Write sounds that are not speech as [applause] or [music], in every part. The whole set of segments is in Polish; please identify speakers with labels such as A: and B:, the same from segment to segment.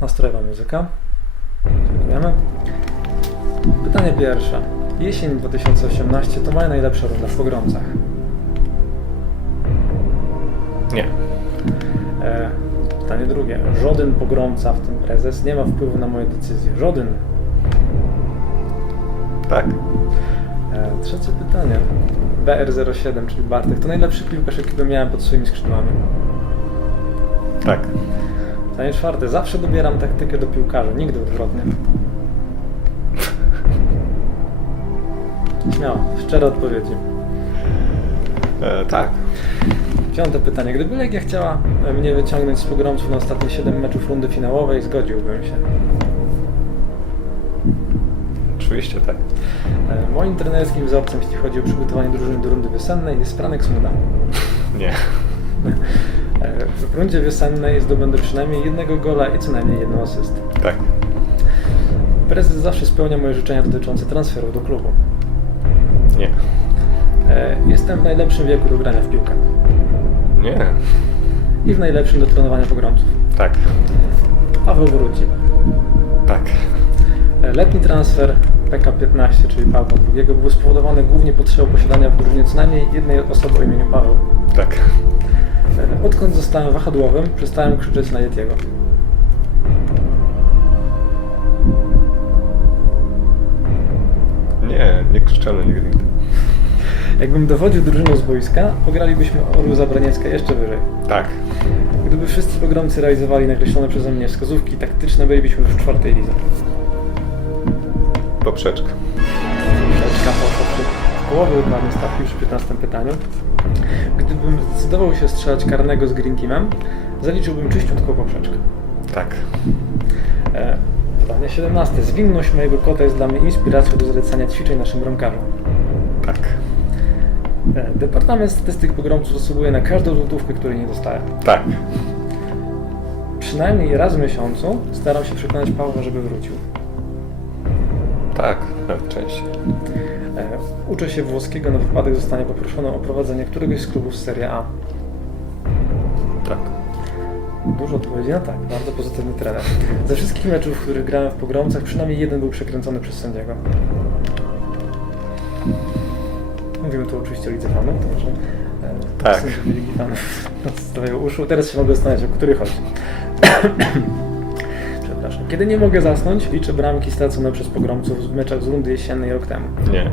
A: Nastrojowa muzyka. Dziękujemy. Pytanie pierwsze. Jesień 2018 to moja najlepsza runda w pogromcach.
B: Nie.
A: E, pytanie drugie. Żaden pogromca, w tym prezes, nie ma wpływu na moje decyzje. Żaden.
B: Tak.
A: E, trzecie pytanie. BR07, czyli Bartek, to najlepszy piłkarz, jakiego miałem pod swoimi skrzydłami.
B: Tak.
A: Pytanie czwarte. Zawsze dobieram taktykę do piłkarza, nigdy odwrotnie. Śmiało, [laughs] szczere odpowiedzi.
B: E, tak.
A: Piąte pytanie. Gdyby Legia chciała e, mnie wyciągnąć z pogromców na ostatnie 7 meczów rundy finałowej, zgodziłbym się.
B: Oczywiście tak.
A: E, Moim trenerskim wzorcem, jeśli chodzi o przygotowanie drużyny do rundy wiosennej, jest Franek Smuda. [laughs]
B: Nie.
A: W rundzie wiosennej zdobędę przynajmniej jednego gola i co najmniej jedną asystę.
B: Tak.
A: Prezes zawsze spełnia moje życzenia dotyczące transferów do klubu.
B: Nie.
A: E, Jestem w najlepszym wieku do grania w piłkę
B: Nie.
A: i w najlepszym do trenowania pogromców.
B: Tak.
A: Paweł wróci.
B: Tak.
A: E, Letni transfer PK15, czyli Pawła II, był spowodowany głównie potrzebą posiadania w drużynie co najmniej jednej osoby o imieniu Paweł.
B: Tak.
A: Odkąd zostałem wahadłowym, przestałem krzyczeć na Yetiego.
B: Nie, nie krzyczano nigdy.
A: Jakbym dowodził drużyną z boiska, pogralibyśmy Orły Zabraniecka jeszcze wyżej.
B: Tak.
A: Gdyby wszyscy pogromcy realizowali nakreślone przeze mnie wskazówki taktyczne, bylibyśmy już w czwartej lidze.
B: Poprzeczka.
A: Przy połowie dokładnie stawki przy 15 pytaniu. Gdybym zdecydował się strzelać karnego z Green Teamem, zaliczyłbym czyściutką poprzeczkę.
B: Tak.
A: E, pytanie 17. Zwinność mojego kota jest dla mnie inspiracją do zlecania ćwiczeń naszym bramkarzom.
B: Tak.
A: E, Departament Statystyk Pogromców zasługuje na każdą złotówkę, której nie dostaję.
B: Tak.
A: Przynajmniej raz w miesiącu staram się przekonać Pawła, żeby wrócił.
B: Tak. Nawet częściej.
A: Uczę się włoskiego na wypadek zostanie poproszony o prowadzenie któregoś z klubów Serie A.
B: Tak.
A: Dużo odpowiedzi na tak, bardzo pozytywny trener. Ze wszystkich meczów, w których grałem w pogromcach, przynajmniej jeden był przekręcony przez sędziego. Mówimy tu oczywiście o lidze fanów, to może e,
B: Tak.
A: sędziowie ligi fanów [laughs] uszu. Teraz się mogę zastanawiać, o który chodzi. Przepraszam. Kiedy nie mogę zasnąć, liczę bramki stracone przez pogromców w meczach z rundy jesiennej rok temu.
B: Nie.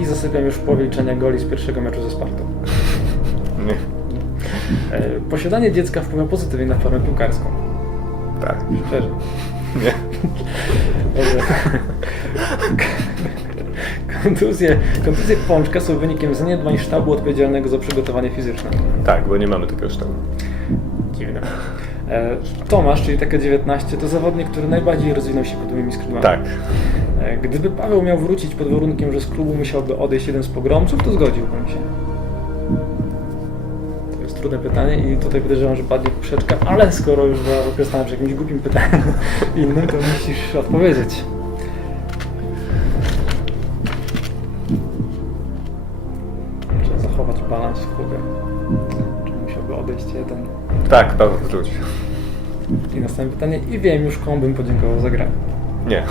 A: I zasypiam już liczenia goli z pierwszego meczu ze Spartą. [laughs]
B: Nie.
A: E, posiadanie dziecka wpływa pozytywnie na formę piłkarską.
B: Tak.
A: Szczerze.
B: Nie.
A: Dobrze. Kontuzje, kontuzje pączka są wynikiem zaniedbań sztabu odpowiedzialnego za przygotowanie fizyczne.
B: Tak, bo nie mamy takiego sztabu.
A: Dziwne. E, Tomasz, czyli taka 19, to zawodnik, który najbardziej rozwinął się pod moimi skrzydłami.
B: Tak.
A: E, Gdyby Paweł miał wrócić pod warunkiem, że z klubu musiałby odejść jeden z pogromców, to zgodziłbym się. To jest trudne pytanie i tutaj podejrzewam, że padnie poprzeczka, ale skoro już określałem przy jakimś głupim pytaniu [laughs] innym, to musisz odpowiedzieć. Trzeba zachować balans w klubie. Odejść jeden?
B: Tak, Paweł wróć.
A: I następne pytanie. I wiem już, komu bym podziękował za grę.
B: Nie.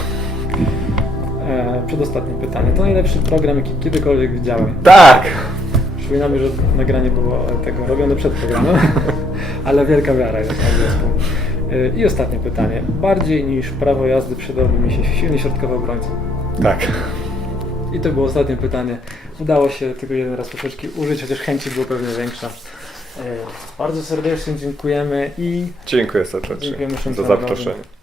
A: E, przedostatnie pytanie. To najlepszy program, jaki kiedykolwiek widziałem.
B: Tak!
A: Przypominamy, że nagranie było tego robione przed programem, [laughs] ale wielka wiara jest na zespół. E, I ostatnie pytanie. Bardziej niż prawo jazdy przydałby mi się silny środkowy obrońca.
B: Tak.
A: I to było ostatnie pytanie. Udało się tylko jeden raz poprzeczki użyć, chociaż chęci było pewnie większa. E, Bardzo serdecznie dziękujemy i
B: Dziękuję serdecznie
A: dziękujemy
B: za
A: Szymkowi
B: zaproszenie.